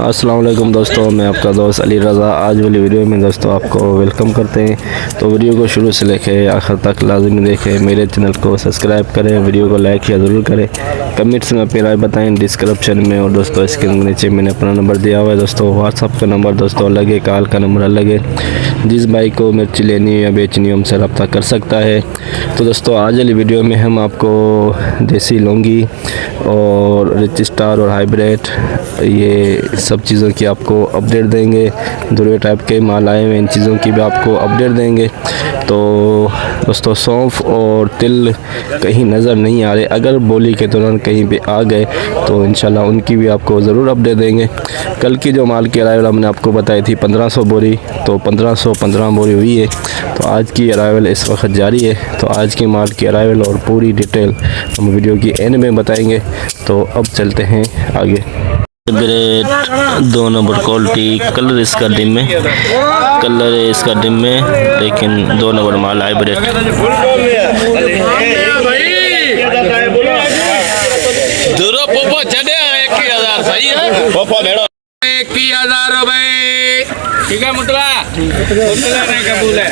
अस्सलाम वालेकुम दोस्तों, मैं आपका दोस्त अली रज़ा। आज वाली वीडियो में दोस्तों आपको वेलकम करते हैं। तो वीडियो को शुरू से लेके आखिर तक लाजमी देखें। मेरे चैनल को सब्सक्राइब करें, वीडियो को लाइक या ज़रूर करें, कमेंट्स में अपनी राय बताएं डिस्क्रिप्शन में। और दोस्तों इसके नीचे मैंने अपना नंबर दिया हुआ है दोस्तों। व्हाट्सअप का नंबर दोस्तों अलग है, कॉल का नंबर अलग है। जिस भाई को मिर्ची लेनी या बेचनी हो हमसे रब्ता कर सकता है। तो दोस्तों आज वाली वीडियो में हम आपको देसी लौंगी और रिच स्टार और हाइब्रिड ये सब चीज़ों की आपको अपडेट देंगे। दूसरे टाइप के माल आए हुए इन चीज़ों की भी आपको अपडेट देंगे। तो दोस्तों सौंफ और तिल कहीं नज़र नहीं आ रहे, अगर बोली के दौरान कहीं पे आ गए तो इंशाल्लाह उनकी भी आपको ज़रूर अपडेट देंगे। कल की जो माल की अराइवल हमने आपको बताई थी 1500 बोरी, तो 1515 बोरी हुई है। तो आज की अराइवल इस वक्त जारी है। तो आज की माल की अराइवल और पूरी डिटेल हम वीडियो की एंड में बताएंगे। तो अब चलते हैं आगे। ब्रेड 2 नंबर क्वालिटी, कलर इसका डिम में, कलर है इसका डिम में, लेकिन 2 नंबर माल हाइब्रिड। सही है 21,000 रुपए। ठीक है मुटला नहीं कबूल है।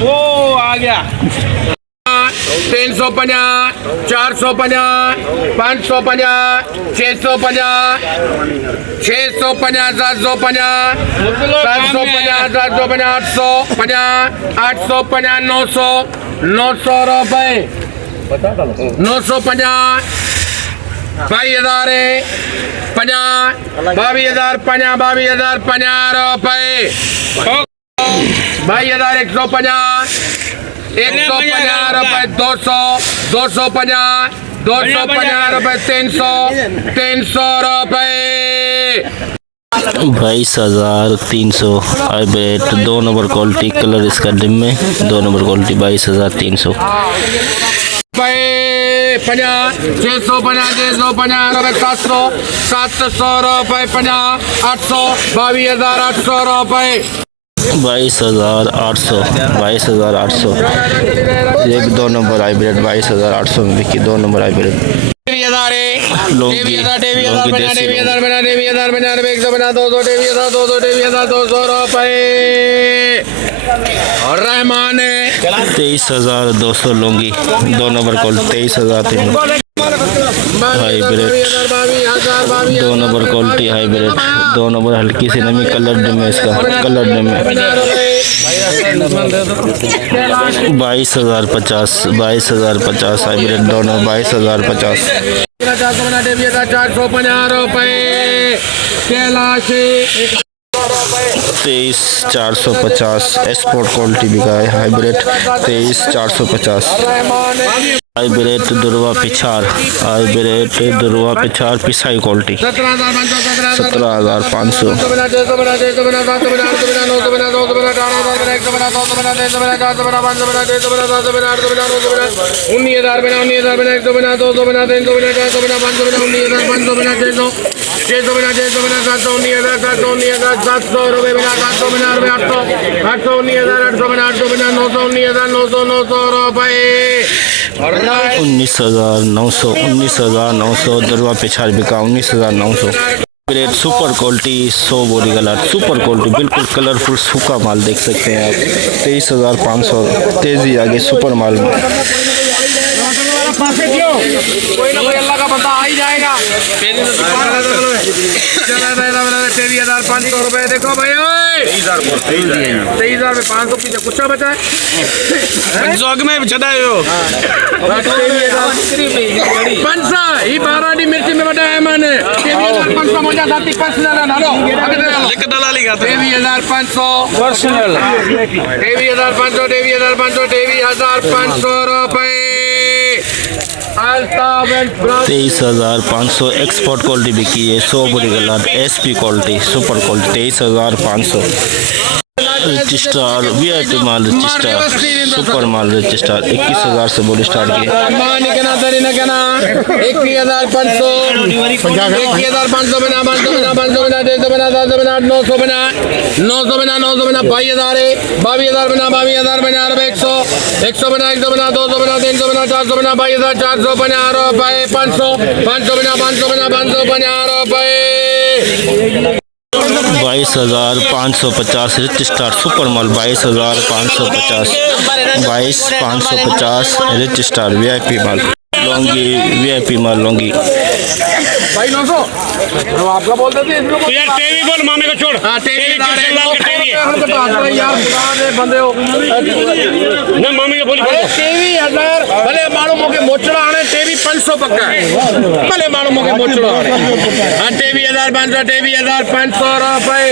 वो आ गया 350, 450, 550, 650, 650, 750, 750, 750, 850, 900, 900 रुपए, 950, 22,000 है, 50, 22,000, 50, 22,000, 50 रुपए, 22,150, 150 रुपए, 200, 250, 250 रुपए, 300, 300 रुपए, 22,300 हाइब्रिड 2 नंबर क्वालिटी, कलर इसका डिम में, 2 नंबर क्वालिटी 22,300। 50, 650, 650 रुपए, 700, 700 रुपए, 50, 800, 22,800 रुपए, 22,800, 22,800। ये भी 2 नंबर हाइब्रिड 22,800 में बिकी। 2 नंबर हाइब्रिड लौंगी, 200 रुपए। और Rahman 23,200 Laungi 2 number quality, 23,300 hybrid 2 number quality hybrid 2 number हल्की सी नमी, कलर डिम है इसका, कलर डिम है। 22,050, 22,050 हाइब्रिड दोनों 22,050। 450 रुपए, 23,450 एक्सपोर्ट क्वालिटी बिका है हाइब्रिड 23,450। हाइब्रिड दुर्वा पिछार, हाइब्रिड दुर्वा पिछार पिसाई क्वालिटी 17,500। रुपए, 19,900, 19,900 दरवा पिछाड़ बिका 19,900। ग्रेड सुपर क्वालिटी 100 बोरी गला, सुपर क्वालिटी बिल्कुल कलरफुल सूखा माल देख सकते हैं आप। 23,500 तेजी आगे सुपर माल में। कोई ना कोई अल्लाह का बंदा आ ही जाएगा। 23,500 रुपए देखो भाई, 23,000 में 500 पीछे कुछ बचा है। जोग में चढ़ाए हो 12 मिर्ची में बताया मैंने। 23,500 मजा जाती पर्सनल ना लो लिख डाला लिखा 23,500 पर्सनल 23,500 23,500 23,500 रुपए। 23,500 एक्सपोर्ट क्वालिटी बिकी है 100 बोरी गला, SP quality super quality 23,500। Rich star VIP माल रिच स्टार सुपर माल रिच स्टार 21,000 से बोली स्टार्ट की 21,500 21,500 बना 500 बना 600 बना 700 बना 900 बना 900 बना 900 बना 22,000 है 22,000 बना 22,000 बना 100 100 बना 100 बना 200 बना 300 बना 400 बना 22,400 बना रुपए 500 500 बना 500 बना 500 बना रुपए 22,550 रिच स्टार सुपर माल 22,550 22,550 रिच स्टार VIP माल लॉन्गी VIP माल लॉन्गी भाई 900 आपका बोल देते यार टीवी बोल मामे को छोड़ हाँ टीवी यार बंदे हो ना मामे को बोली टीवी हजार भले माण्हू मूंखे मोचड़ा हाणे टेवी 500 पक्का है भले माण्हू मूंखे मोचड़ो हाणे हाँ 23,500 23,500 रुपए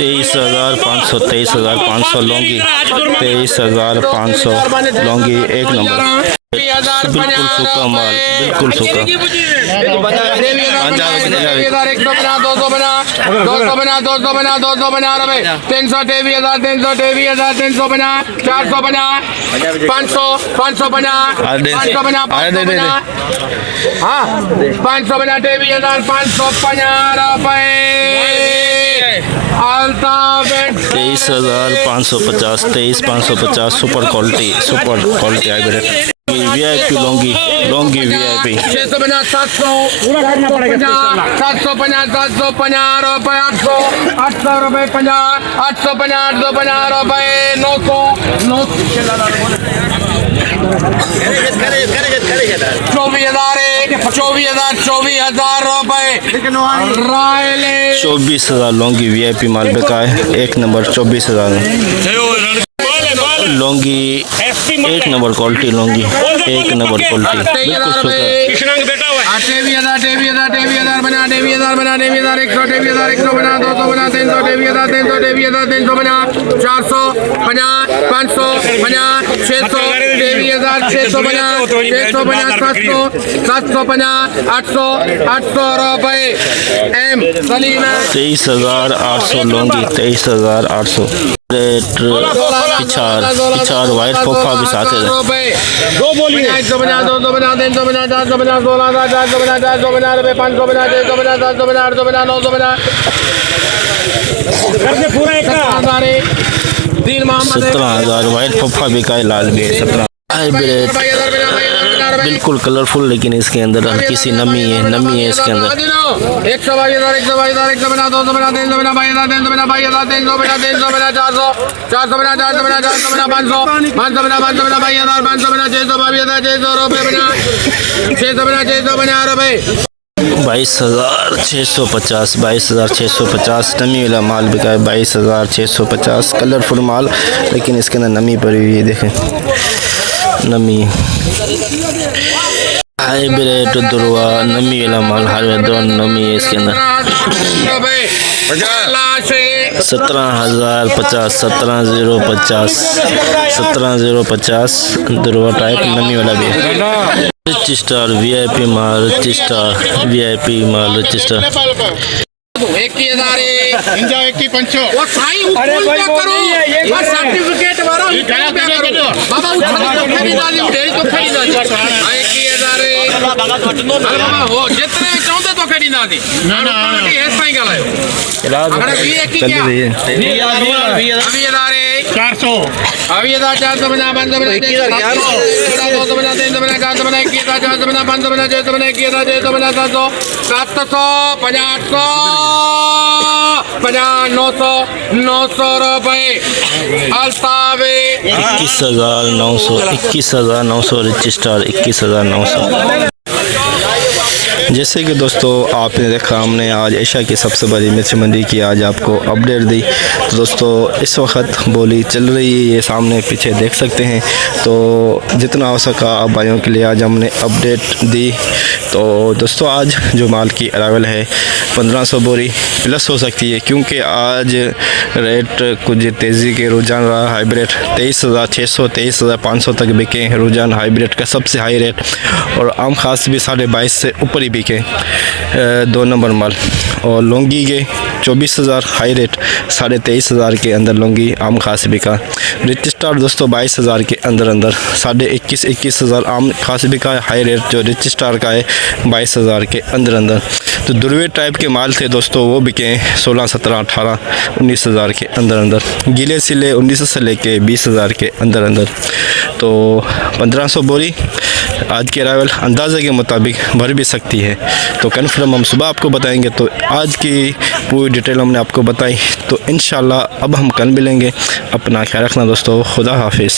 23,500 लॉन्गी 23,500 लॉन्गी एक नंबर बिल्कुल सूखा माल बिल्कुल सूखा 100 बना 200 बना 200 बना 200 बना 200 बना रुपए 300 23,000 बना 400 बना 500 बना 500 बना 500 बना हाँ 500 बना 23,550 रुपए 23,550 super quality hybrid VIP Longi VIP 600 बना 700 750 रुपए 800 रुपए 50 850 रुपए 900 24,000 रुपए रायले 24,000 लॉन्गी VIP माल बिका है एक नंबर 24,000 लॉन्गी एक नंबर क्वालिटी लॉन्गी एक नंबर क्वालिटी बिल्कुल सूखा 23,000 बना 23,000 बना 100 बना 200 बना 300 300 बना 400 बना 500 बना 600 23,600 बना 600 बना 700 बना 800 रुपए M सलीम 23,800 लॉन्गी 23,800 पिछाड़ वाइट फोफा भी साथ है दो बोलिए 100 बना 200 बना 300 बना 400 बना 16,400 बना 400 बना रुपए 500 बना 600 बना 700 बना 800 बना 900 बना पूरा 17,000 वाइट फोफा बिका है लाल भी 17 हाइब्रिड बिल्कुल कलरफुल लेकिन इसके अंदर हल्की सी नमी है इसके अंदर 122,000 बना 200 बना 300 बना 22,000 बना 22,300 बना 300 बना 400 बना 400 बना 400 बना 500 बना 500 बना 22,000 500 बना 600 22,600 रुपए बना 600 बना 600 बना रुपए 22,650 नमी वाला माल बिका है 22,650 कलरफुल माल लेकिन इसके अंदर नमी पड़ी हुई है देखें नमी हाइब्रिड दुर्वा नमी वाला माल हाइब्रिड नमी है इसके अंदर 17,050 दुर्वा टाइप नमी वाला भी है रिच स्टार VIP माल रिच स्टार VIP माल रिच स्टार 21,500 वो साईं हुकुम क्या करो बस सर्टिफिकेट वाला क्या करो बाबा उठा तो खरीदारी डेरी तो खरीदारी 21,000 बाबा हो जितने चाहते तो खरीदारी ना ऐसा ही गलायो अगर ये की क्या 400 अभी 400 बना 500 बना 200 बना 300 बना 400 बना 21,400 बना 500 बना 600 बना 21,600 बना 700 900 रुपए अल्तावे 21,900 रिच स्टार 21,900 जैसे कि दोस्तों आपने देखा हमने आज एशिया की सबसे बड़ी मिर्च मंडी की आज आपको अपडेट दी। तो दोस्तों इस वक्त बोली चल रही है, ये सामने पीछे देख सकते हैं। तो जितना हो सका आप भाइयों के लिए आज हमने अपडेट दी। तो दोस्तों आज जो माल की अरावल है 1500 बोरी प्लस हो सकती है, क्योंकि आज रेट कुछ तेज़ी के रुझान रहा। हाइब्रिड 23,600 23,500 तक बिके हैं रुझान हाइब्रिड का सबसे हाई रेट, और आम खास भी 22.5 से ऊपर ही क्वालिटी के 2 नंबर माल। और लौंगी के 24,000 हाई रेट, 23,500 के अंदर लौंगी आम खास बिका। रिच स्टार दोस्तों 22,000 के अंदर 21,000 आम खास बिका है। हाई रेट जो रिच स्टार का है 22,000 के अंदर। तो दुर्वे टाइप के माल थे दोस्तों वो बिके 16, 17, 18, 19,000 के अंदर। गीले सिले 19 से लेके 20,000 के अंदर। तो 1500 बोरी आज की अराइवल अंदाज़े के मुताबिक भर भी सकती है। तो कन्फर्म हम सुबह आपको बताएंगे। तो आज की पूरी डिटेल हमने आपको बताई। तो इंशाल्लाह अब हम कल मिलेंगे। अपना ख्याल रखना दोस्तों। खुदा हाफिज़।